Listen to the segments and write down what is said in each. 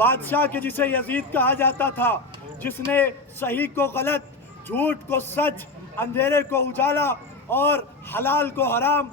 बादशाह के जिसे यजीद कहा जाता था, जिसने सही को गलत, झूठ को सच, अंधेरे को उजाला और हलाल को हराम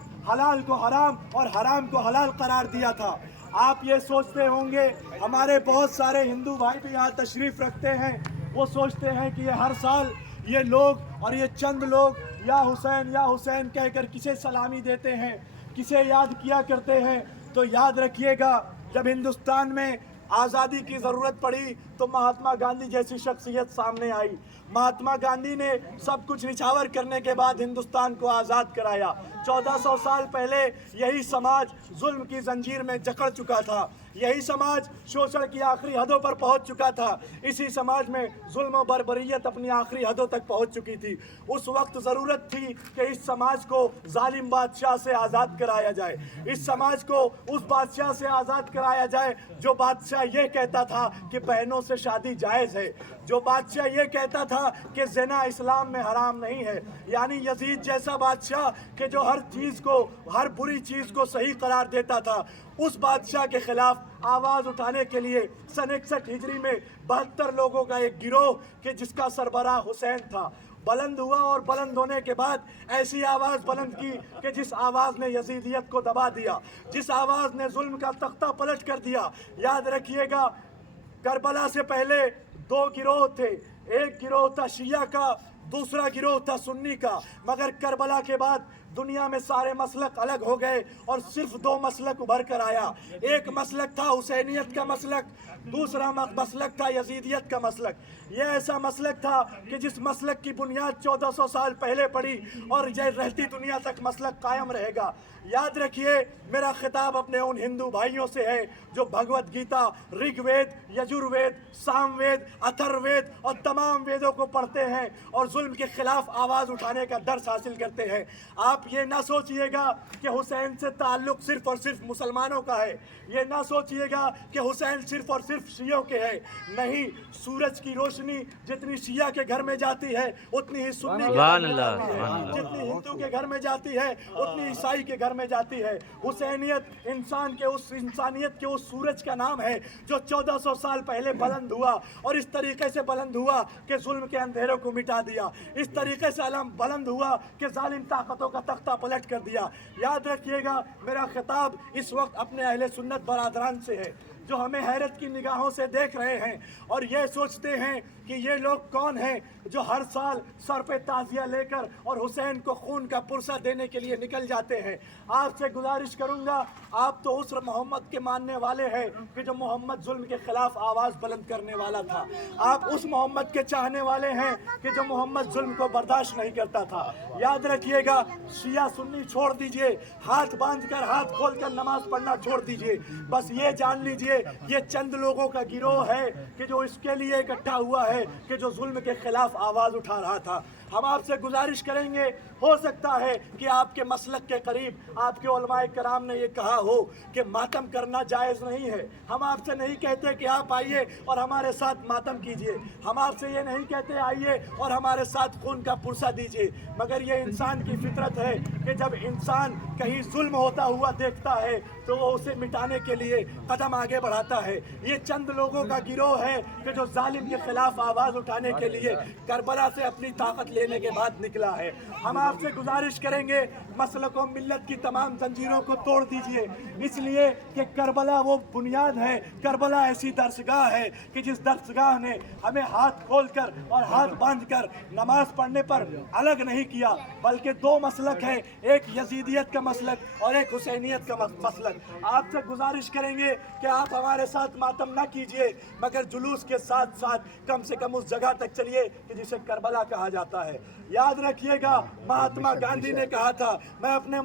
और हराम को हलाल करार दिया था। आप ये सोचते होंगे, हमारे बहुत सारे हिंदू भाई भी यहाँ तशरीफ़ रखते हैं, वो सोचते हैं कि ये हर साल ये लोग और ये चंद लोग या हुसैन कहकर किसे सलामी देते हैं, किसे याद किया करते हैं। तो याद रखिएगा, जब हिंदुस्तान में आज़ादी की ज़रूरत पड़ी तो महात्मा गांधी जैसी शख्सियत सामने आई। महात्मा गांधी ने सब कुछ निछावर करने के बाद हिंदुस्तान को आज़ाद कराया। 1400 साल पहले यही समाज जुल्म की जंजीर में जकड़ चुका था, यही समाज शोषण की आखिरी हदों पर पहुंच चुका था। इसी समाज में जुल्म और बर्बरियत अपनी आखिरी हदों तक पहुंच चुकी थी। उस वक्त ज़रूरत थी कि इस समाज को जालिम बादशाह से आज़ाद कराया जाए, इस समाज को उस बादशाह से आज़ाद कराया जाए जो बादशाह ये कहता था कि बहनों से शादी जायज़ है, जो बादशाह ये कहता था कि ज़िना इस्लाम में हराम नहीं है। यानी यजीद जैसा बादशाह कि जो हर चीज़ को, हर बुरी चीज़ को सही करार देता था, उस बादशाह के खिलाफ आवाज़ उठाने के लिए सन 61 हिजरी में 72 लोगों का एक गिरोह कि जिसका सरबराह हुसैन था, बुलंद हुआ और बुलंद होने के बाद ऐसी आवाज़ बुलंद की कि जिस आवाज़ ने यजीदियत को दबा दिया, जिस आवाज़ ने जुल्म का तख्ता पलट कर दिया। याद रखिएगा, करबला से पहले 2 गिरोह थे, एक गिरोह था शिया का, दूसरा गिरोह था सुन्नी का। मगर करबला के बाद दुनिया में सारे मसलक अलग हो गए और सिर्फ 2 मसलक उभर कर आया। एक मसलक था हुसैनियत का मसलक, दूसरा मसलक था यजीदियत का मसलक। यह ऐसा मसलक था कि जिस मसलक की बुनियाद 1400 साल पहले पड़ी और यह रहती दुनिया तक मसलक कायम रहेगा। याद रखिए, मेरा खिताब अपने उन हिंदू भाइयों से है जो भगवत गीता, ऋग्वेद, यजुर्वेद, सामवेद, अथर्ववेद और तमाम वेदों को पढ़ते हैं और जुल्म के खिलाफ आवाज़ उठाने का दर्स हासिल करते हैं। आप ये ना सोचिएगा कि हुसैन से ताल्लुक़ सिर्फ़ और सिर्फ मुसलमानों का है, ये ना सोचिएगा कि हुसैन सिर्फ़ और सिर्फ शियों के है। नहीं, सूरज की रोशनी जितनी शिया के घर में जाती है उतनी ही सुन्नी के घर में जाती है, जितनी हिंदू के घर में जाती है उतनी ईसाई के घर में जाती है। हुसैनियत इंसानियत के उस सूरज का नाम है जो 1400 साल पहले बुलंद हुआ और इस तरीके से बुलंद हुआ कि जुल्म के अंधेरों को मिटा दिया, इस तरीके से बुलंद हुआ कि जालिम ताकतों का तख्ता पलट कर दिया। याद रखिएगा, मेरा खिताब इस वक्त अपने अहले सुन्नत बरादरान से है जो हमें हैरत की निगाहों से देख रहे हैं और ये सोचते हैं कि ये लोग कौन हैं जो हर साल सर पे ताज़िया लेकर और हुसैन को खून का पुरसा देने के लिए निकल जाते हैं। आपसे गुजारिश करूंगा, आप तो उस मोहम्मद के मानने वाले हैं कि जो मोहम्मद जुल्म के खिलाफ आवाज़ बुलंद करने वाला था, आप उस मोहम्मद के चाहने वाले हैं कि जो मोहम्मद जुल्म को बर्दाश्त नहीं करता था। याद रखिएगा, शिया सुन्नी छोड़ दीजिए, हाथ बांध कर हाथ खोल कर नमाज पढ़ना छोड़ दीजिए। बस ये जान लीजिए, ये चंद लोगों का गिरोह है कि जो इसके लिए इकट्ठा हुआ है कि जो जुल्म के खिलाफ आवाज़ उठा रहा था। हम आपसे गुजारिश करेंगे, हो सकता है कि आपके मसलक के करीब आपके उलमाए कराम ने ये कहा हो कि मातम करना जायज़ नहीं है। हम आपसे नहीं कहते कि आप आइए और हमारे साथ मातम कीजिए, हम आपसे ये नहीं कहते आइए और हमारे साथ खून का पुरसा दीजिए। मगर ये इंसान की फितरत है कि जब इंसान कहीं जुल्म होता हुआ देखता है तो वो उसे मिटाने के लिए कदम आगे बढ़ाता है। ये चंद लोगों का गिरोह है कि जो जालिम के खिलाफ आवाज़ उठाने के लिए करबला से अपनी ताकत लेने के बाद निकला है। हम आपसे गुजारिश करेंगे, मसलक और मिल्लत की तमाम जंजीरों को तोड़ दीजिए, इसलिए कि करबला वो बुनियाद है, करबला ऐसी दरसगाह है कि जिस दरसगाह ने हमें हाथ खोलकर और हाथ बांधकर नमाज पढ़ने पर अलग नहीं किया, बल्कि 2 मसलक है, एक यजीदियत का मसलक और एक हुसैनियत का मसलक। आपसे गुजारिश करेंगे कि आप हमारे साथ मातम ना कीजिए, मगर जुलूस के साथ साथ कम से कम उस जगह तक चलिए कि जिसे करबला कहा जाता है। याद रखिएगा, महात्मा गांधी ने कहा था, मैं अपने